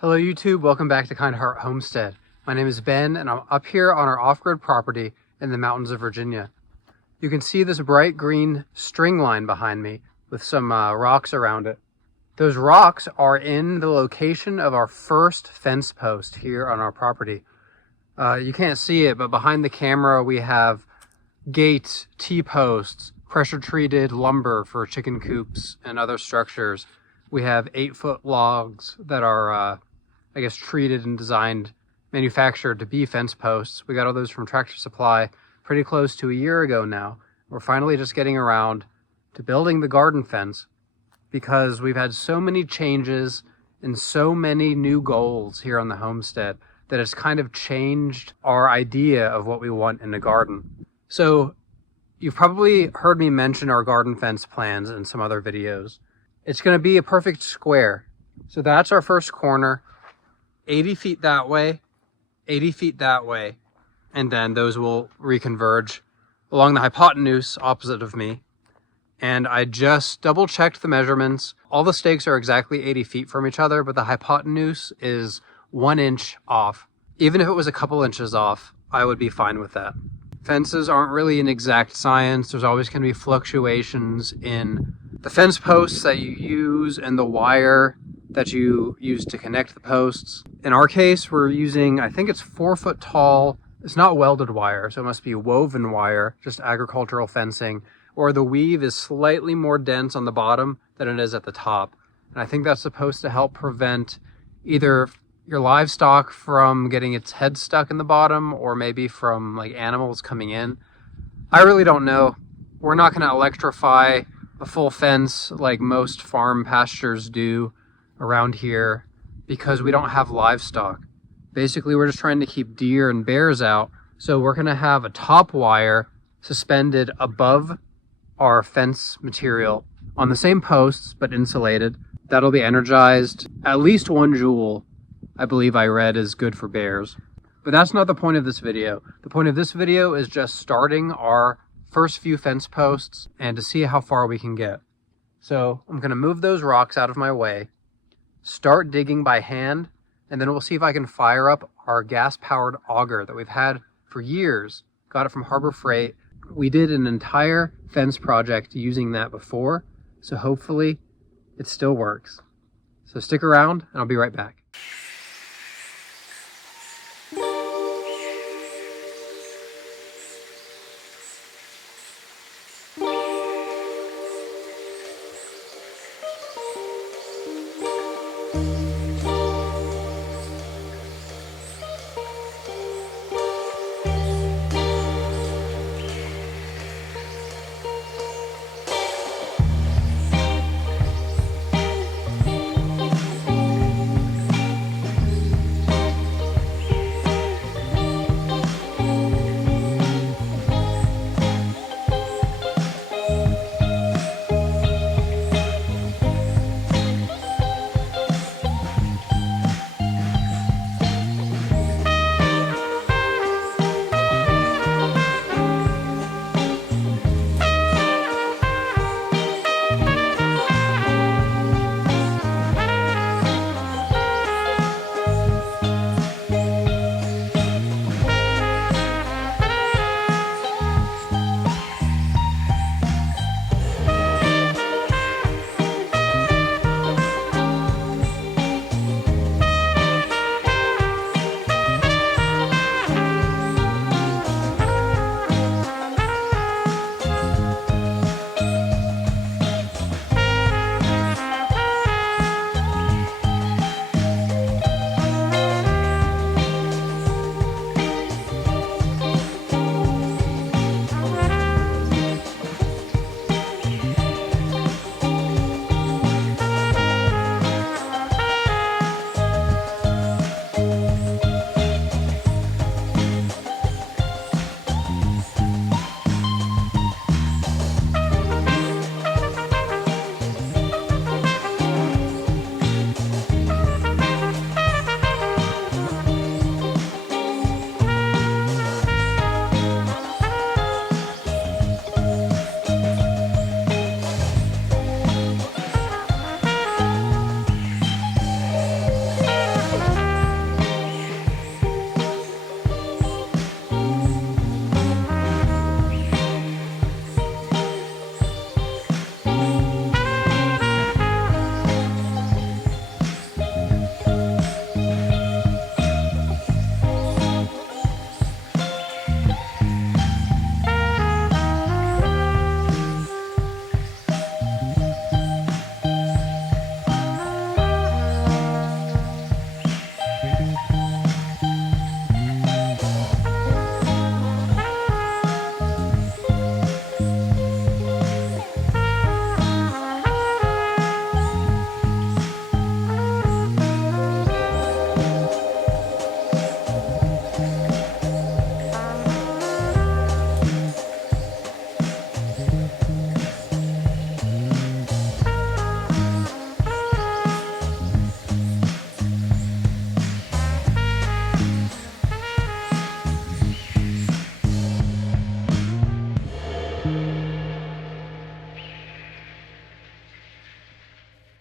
Hello YouTube, welcome back to Kind Heart Homestead. My name is Ben and I'm up here on our off-grid property in the mountains of Virginia. You can see this bright green string line behind me with some rocks around it. Those rocks are in the location of our first fence post here on our property. You can't see it, but behind the camera we have gates, T-posts, pressure-treated lumber for chicken coops and other structures. We have 8-foot logs that are treated and designed, manufactured to be fence posts. We got all those from Tractor Supply pretty close to a year ago now. We're finally just getting around to building the garden fence because we've had so many changes and so many new goals here on the homestead that it's kind of changed our idea of what we want in a garden. So you've probably heard me mention our garden fence plans in some other videos. It's going to be a perfect square. So that's our first corner. 80 feet that way, 80 feet that way, and then those will reconverge along the hypotenuse opposite of me. And I just double checked the measurements. All the stakes are exactly 80 feet from each other, but the hypotenuse is 1 inch off. Even if it was a couple inches off, I would be fine with that. Fences aren't really an exact science. There's always going to be fluctuations in the fence posts that you use and the wire that you use to connect the posts. In our case, we're using, I think it's 4 foot tall. It's not welded wire, so it must be woven wire, just agricultural fencing, or the weave is slightly more dense on the bottom than it is at the top. And I think that's supposed to help prevent either your livestock from getting its head stuck in the bottom or maybe from like animals coming in. I really don't know. We're not going to electrify a full fence like most farm pastures do around here because we don't have livestock. Basically, we're just trying to keep deer and bears out. So we're going to have a top wire suspended above our fence material on the same posts but insulated. That'll be energized. At least 1 joule, I believe I read, is good for bears. But that's not the point of this video. The point of this video is just starting our first few fence posts and to see how far we can get. So I'm going to move those rocks out of my way, start digging by hand, and then we'll see if I can fire up our gas-powered auger that we've had for years. Got it from Harbor Freight. We did an entire fence project using that before, so hopefully it still works. So stick around and I'll be right back.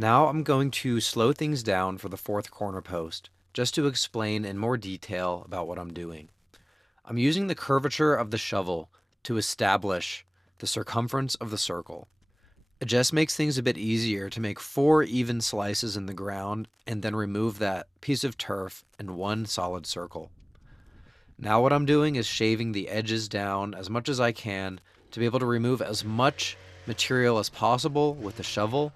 Now I'm going to slow things down for the fourth corner post, just to explain in more detail about what I'm doing. I'm using the curvature of the shovel to establish the circumference of the circle. It just makes things a bit easier to make 4 even slices in the ground and then remove that piece of turf in one solid circle. Now what I'm doing is shaving the edges down as much as I can to be able to remove as much material as possible with the shovel,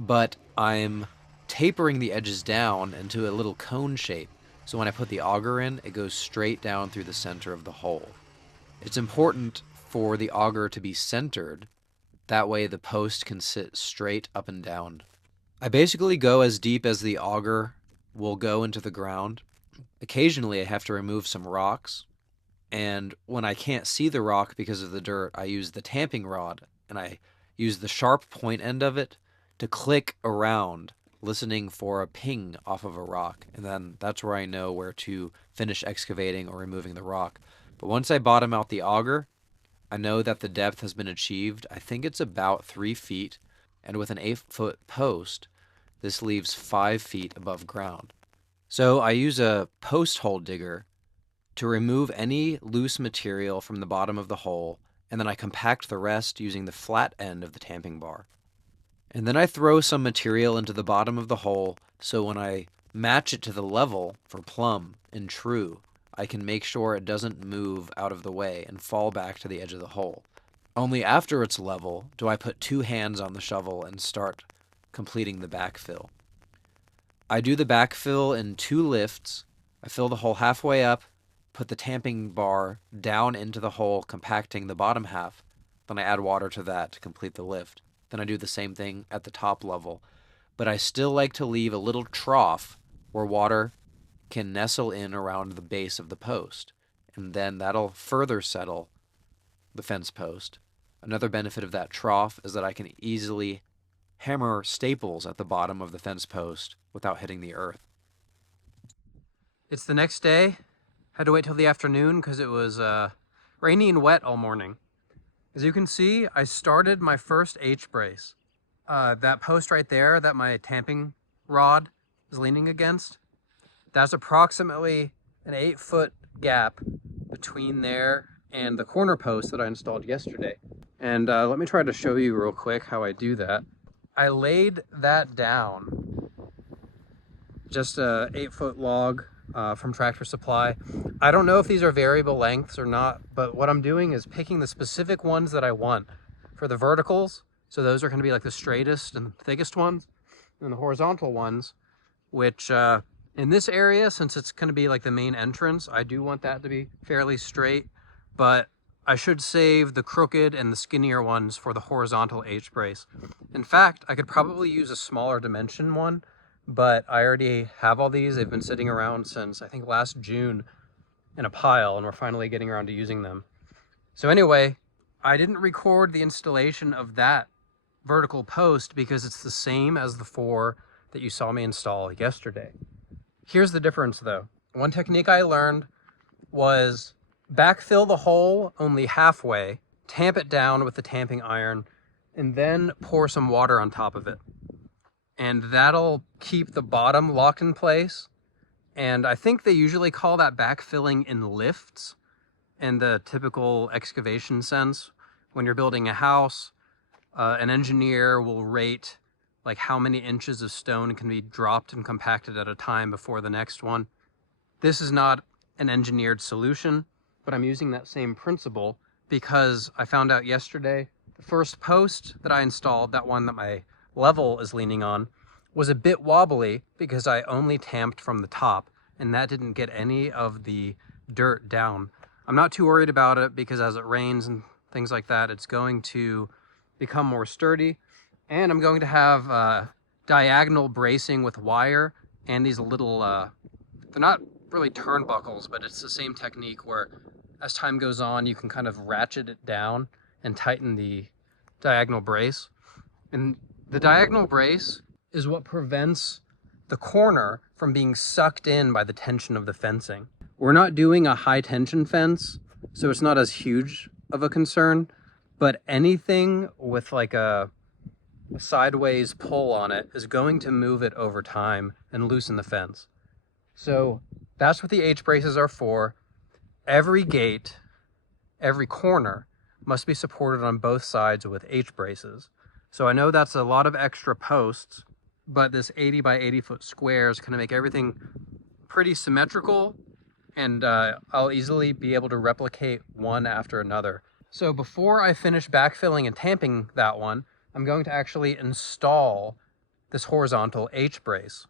but I'm tapering the edges down into a little cone shape, so when I put the auger in, it goes straight down through the center of the hole. It's important for the auger to be centered, that way the post can sit straight up and down. I basically go as deep as the auger will go into the ground. Occasionally I have to remove some rocks, and when I can't see the rock because of the dirt, I use the tamping rod, and I use the sharp point end of it to click around, listening for a ping off of a rock, and then that's where I know where to finish excavating or removing the rock. But once I bottom out the auger, I know that the depth has been achieved. I think it's about 3 feet, and with an 8-foot post, this leaves 5 feet above ground. So I use a post hole digger to remove any loose material from the bottom of the hole, and then I compact the rest using the flat end of the tamping bar. And then I throw some material into the bottom of the hole, so when I match it to the level for plumb and true, I can make sure it doesn't move out of the way and fall back to the edge of the hole. Only after it's level do I put 2 hands on the shovel and start completing the backfill. I do the backfill in 2 lifts. I fill the hole halfway up, put the tamping bar down into the hole, compacting the bottom half. Then I add water to that to complete the lift. Then I do the same thing at the top level. But I still like to leave a little trough where water can nestle in around the base of the post, and then that'll further settle the fence post. Another benefit of that trough is that I can easily hammer staples at the bottom of the fence post without hitting the earth. It's the next day. Had to wait till the afternoon because it was rainy and wet all morning. As you can see, I started my first H-brace. That post right there that my tamping rod is leaning against, that's approximately an 8-foot gap between there and the corner post that I installed yesterday. And let me try to show you real quick how I do that. I laid that down, just a 8-foot log from Tractor Supply. I don't know if these are variable lengths or not, but what I'm doing is picking the specific ones that I want for the verticals. So those are going to be like the straightest and thickest ones, and the horizontal ones, which in this area, since it's going to be like the main entrance, I do want that to be fairly straight, but I should save the crooked and the skinnier ones for the horizontal H-brace. In fact, I could probably use a smaller dimension one, but I already have all these. They've been sitting around since I think last June in a pile, and we're finally getting around to using them. So anyway, I didn't record the installation of that vertical post because it's the same as the 4 that you saw me install yesterday. Here's the difference though. One technique I learned was backfill the hole only halfway, tamp it down with the tamping iron, and then pour some water on top of it. And that'll keep the bottom locked in place. And I think they usually call that backfilling in lifts in the typical excavation sense. When you're building a house, an engineer will rate like how many inches of stone can be dropped and compacted at a time before the next one. This is not an engineered solution, but I'm using that same principle because I found out yesterday the first post that I installed, that one that my level is leaning on, was a bit wobbly because I only tamped from the top and that didn't get any of the dirt down. I'm not too worried about it because as it rains and things like that, it's going to become more sturdy. And I'm going to have diagonal bracing with wire and these little, they're not really turnbuckles, but it's the same technique where as time goes on, you can kind of ratchet it down and tighten the diagonal brace. And the diagonal brace is what prevents the corner from being sucked in by the tension of the fencing. We're not doing a high tension fence, so it's not as huge of a concern, but anything with like a a sideways pull on it is going to move it over time and loosen the fence. So that's what the H braces are for. Every gate, every corner must be supported on both sides with H braces. So I know that's a lot of extra posts, but this 80 by 80 foot square is going to make everything pretty symmetrical, and I'll easily be able to replicate one after another. So before I finish backfilling and tamping that one, I'm going to actually install this horizontal H brace.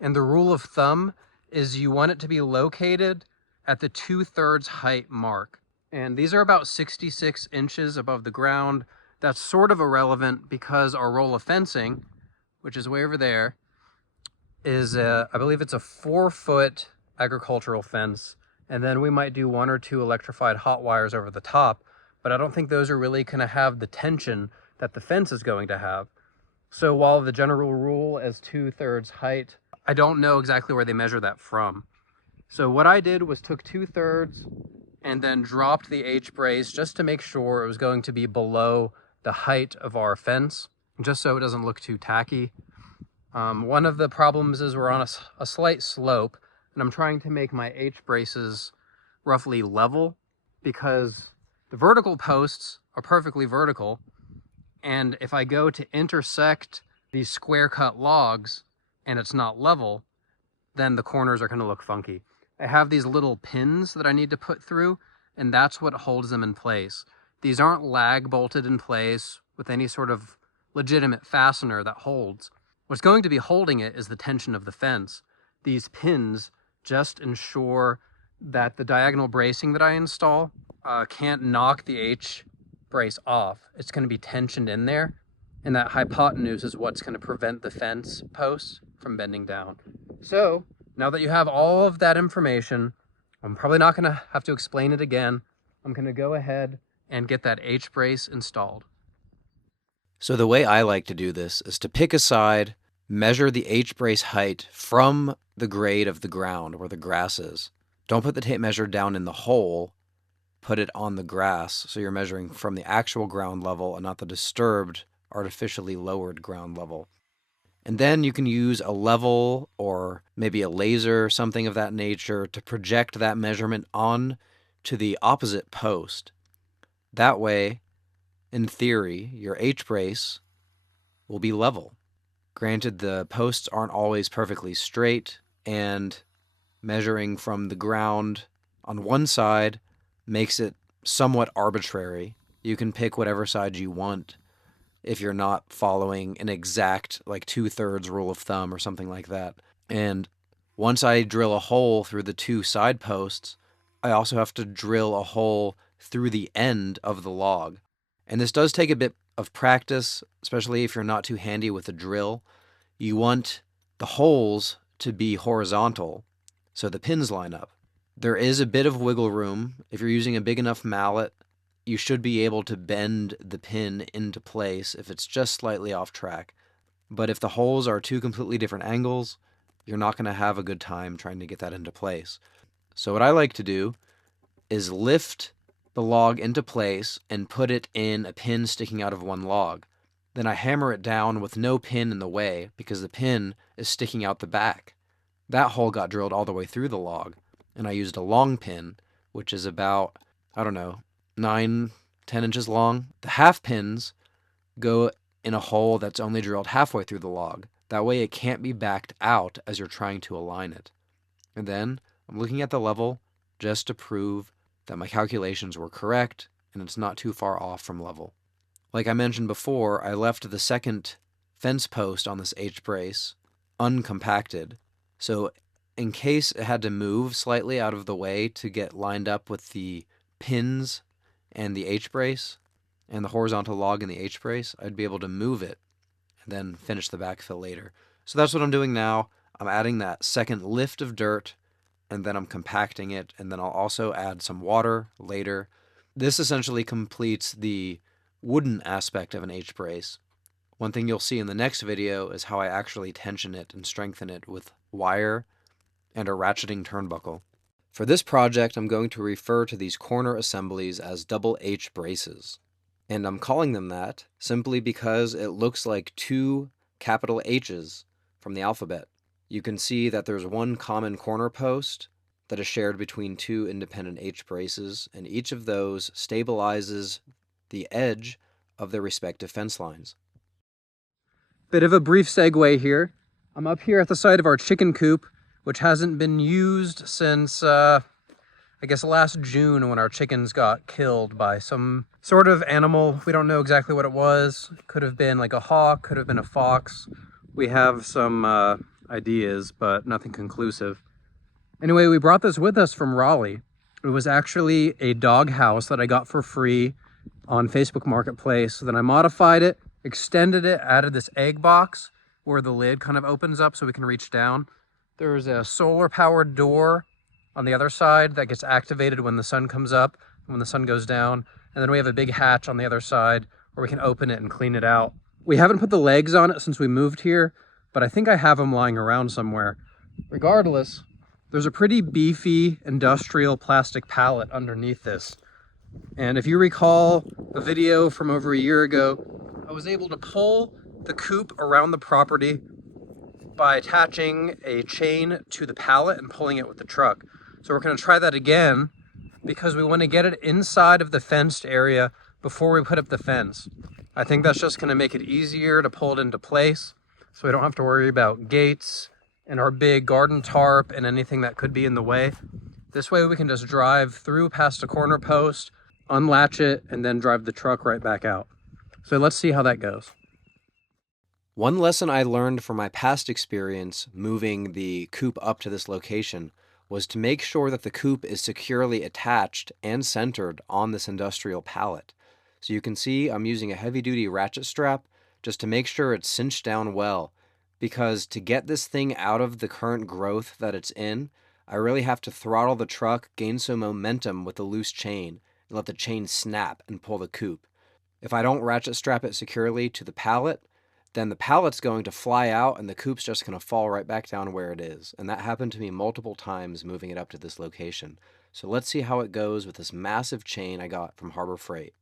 And the rule of thumb is you want it to be located at the 2/3 height mark. And these are about 66 inches above the ground. That's sort of irrelevant because our roll of fencing, which is way over there, is I believe it's a 4-foot agricultural fence. And then we might do 1 or 2 electrified hot wires over the top, but I don't think those are really going to have the tension that the fence is going to have. So while the general rule is 2/3 height, I don't know exactly where they measure that from. So what I did was took 2/3 and then dropped the H brace just to make sure it was going to be below the height of our fence, just so it doesn't look too tacky. One of the problems is we're on a slight slope, and I'm trying to make my H braces roughly level because the vertical posts are perfectly vertical, and if I go to intersect these square cut logs and it's not level, then the corners are going to look funky. I have these little pins that I need to put through, and that's what holds them in place. These aren't lag bolted in place with any sort of legitimate fastener that holds. What's going to be holding it is the tension of the fence. These pins just ensure that the diagonal bracing that I install can't knock the H brace off. It's going to be tensioned in there, and that hypotenuse is what's going to prevent the fence posts from bending down. So now that you have all of that information, I'm probably not going to have to explain it again. I'm going to go ahead and get that H brace installed. So the way I like to do this is to pick a side, measure the H brace height from the grade of the ground where the grass is. Don't put the tape measure down in the hole, put it on the grass, so you're measuring from the actual ground level and not the disturbed, artificially lowered ground level. And then you can use a level or maybe a laser, something of that nature, to project that measurement on to the opposite post. That way, in theory, your H brace will be level. Granted, the posts aren't always perfectly straight, and measuring from the ground on one side makes it somewhat arbitrary. You can pick whatever side you want if you're not following an exact, like, 2/3 rule of thumb or something like that. And once I drill a hole through the 2 side posts, I also have to drill a hole through the end of the log. And this does take a bit of practice, especially if you're not too handy with a drill. You want the holes to be horizontal so the pins line up. There is a bit of wiggle room. If you're using a big enough mallet, you should be able to bend the pin into place if it's just slightly off track. But if the holes are 2 completely different angles, you're not going to have a good time trying to get that into place. So what I like to do is lift the log into place and put it in a pin sticking out of one log. Then I hammer it down with no pin in the way because the pin is sticking out the back. That hole got drilled all the way through the log, and I used a long pin, which is about, 9-10 inches long. The half pins go in a hole that's only drilled halfway through the log. That way it can't be backed out as you're trying to align it. And then I'm looking at the level just to prove that my calculations were correct and it's not too far off from level. Like I mentioned before, I left the second fence post on this H brace uncompacted. So in case it had to move slightly out of the way to get lined up with the pins and the H brace and the horizontal log in the H brace, I'd be able to move it and then finish the backfill later. So that's what I'm doing now. I'm adding that second lift of dirt, and then I'm compacting it, and then I'll also add some water later. This essentially completes the wooden aspect of an H brace. One thing you'll see in the next video is how I actually tension it and strengthen it with wire and a ratcheting turnbuckle. For this project, I'm going to refer to these corner assemblies as double H braces. And I'm calling them that simply because it looks like two capital H's from the alphabet. You can see that there's one common corner post that is shared between two independent H braces, and each of those stabilizes the edge of their respective fence lines. Bit of a brief segue here. I'm up here at the site of our chicken coop, which hasn't been used since, I guess last June, when our chickens got killed by some sort of animal. We don't know exactly what it was. Could have been like a hawk, could have been a fox. We have some ideas, but nothing conclusive. Anyway, we brought this with us from Raleigh. It was actually a dog house that I got for free on Facebook Marketplace. Then I modified it, extended it, added this egg box where the lid kind of opens up so we can reach down. There's a solar powered door on the other side that gets activated when the sun comes up, when the sun goes down. And then we have a big hatch on the other side where we can open it and clean it out. We haven't put the legs on it since we moved here, but I think I have them lying around somewhere. Regardless, there's a pretty beefy industrial plastic pallet underneath this. And if you recall the video from over a year ago, I was able to pull the coop around the property by attaching a chain to the pallet and pulling it with the truck. So we're going to try that again because we want to get it inside of the fenced area before we put up the fence. I think that's just going to make it easier to pull it into place so we don't have to worry about gates and our big garden tarp and anything that could be in the way. This way we can just drive through past a corner post, unlatch it, and then drive the truck right back out. So let's see how that goes. One lesson I learned from my past experience moving the coop up to this location was to make sure that the coop is securely attached and centered on this industrial pallet. So you can see I'm using a heavy-duty ratchet strap just to make sure it's cinched down well, because to get this thing out of the current growth that it's in, I really have to throttle the truck, gain some momentum with the loose chain, and let the chain snap and pull the coop. If I don't ratchet strap it securely to the pallet, then the pallet's going to fly out and the coop's just going to fall right back down where it is. And that happened to me multiple times moving it up to this location. So let's see how it goes with this massive chain I got from Harbor Freight.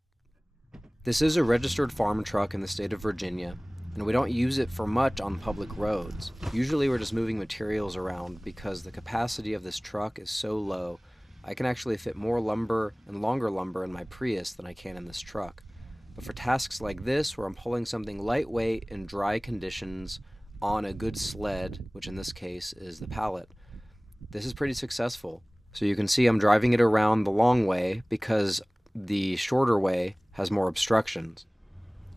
This is a registered farm truck in the state of Virginia, and we don't use it for much on public roads. Usually we're just moving materials around because the capacity of this truck is so low. I can actually fit more lumber and longer lumber in my Prius than I can in this truck. But for tasks like this, where I'm pulling something lightweight in dry conditions on a good sled, which in this case is the pallet, this is pretty successful. So you can see I'm driving it around the long way because the shorter way has more obstructions.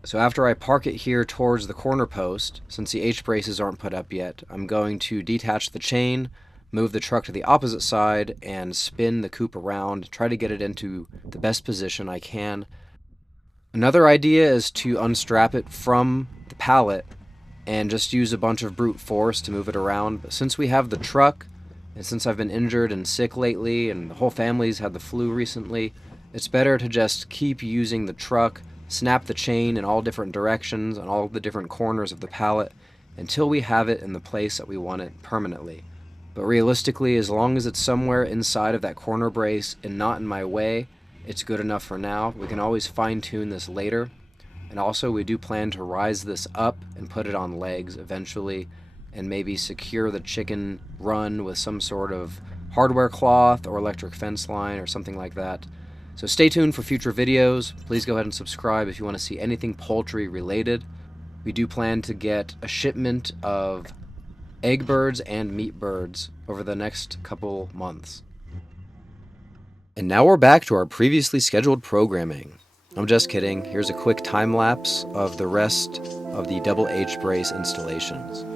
So after I park it here towards the corner post, since the H-braces aren't put up yet, I'm going to detach the chain, move the truck to the opposite side, and spin the coop around, try to get it into the best position I can. Another idea is to unstrap it from the pallet and just use a bunch of brute force to move it around. But since we have the truck, and since I've been injured and sick lately, and the whole family's had the flu recently, it's better to just keep using the truck, snap the chain in all different directions on all the different corners of the pallet until we have it in the place that we want it permanently. But realistically, as long as it's somewhere inside of that corner brace and not in my way, it's good enough for now. We can always fine-tune this later. And also we do plan to rise this up and put it on legs eventually, and maybe secure the chicken run with some sort of hardware cloth or electric fence line or something like that. So stay tuned for future videos. Please go ahead and subscribe if you want to see anything poultry related. We do plan to get a shipment of egg birds and meat birds over the next couple months. And now we're back to our previously scheduled programming. I'm just kidding. Here's a quick time lapse of the rest of the double H brace installations.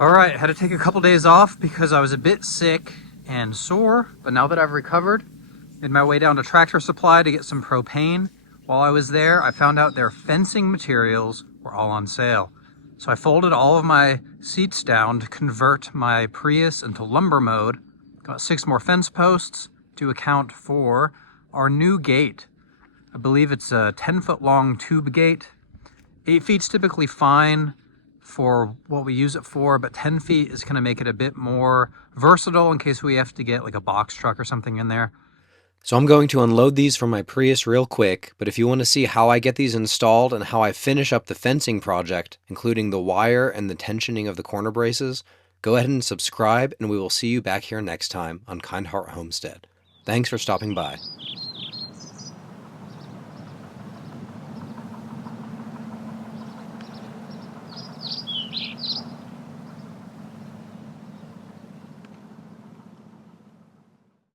All right, had to take a couple days off because I was a bit sick and sore, but now that I've recovered, made my way down to Tractor Supply to get some propane. While I was there, I found out their fencing materials were all on sale. So I folded all of my seats down to convert my Prius into lumber mode. Got 6 more fence posts to account for our new gate. I believe it's a 10-foot long tube gate. 8 feet's typically fine for what we use it for, but 10 feet is gonna make it a bit more versatile in case we have to get like a box truck or something in there. So I'm going to unload these from my Prius real quick, but if you want to see how I get these installed and how I finish up the fencing project, including the wire and the tensioning of the corner braces, go ahead and subscribe, and we will see you back here next time on Kind Heart Homestead. Thanks for stopping by.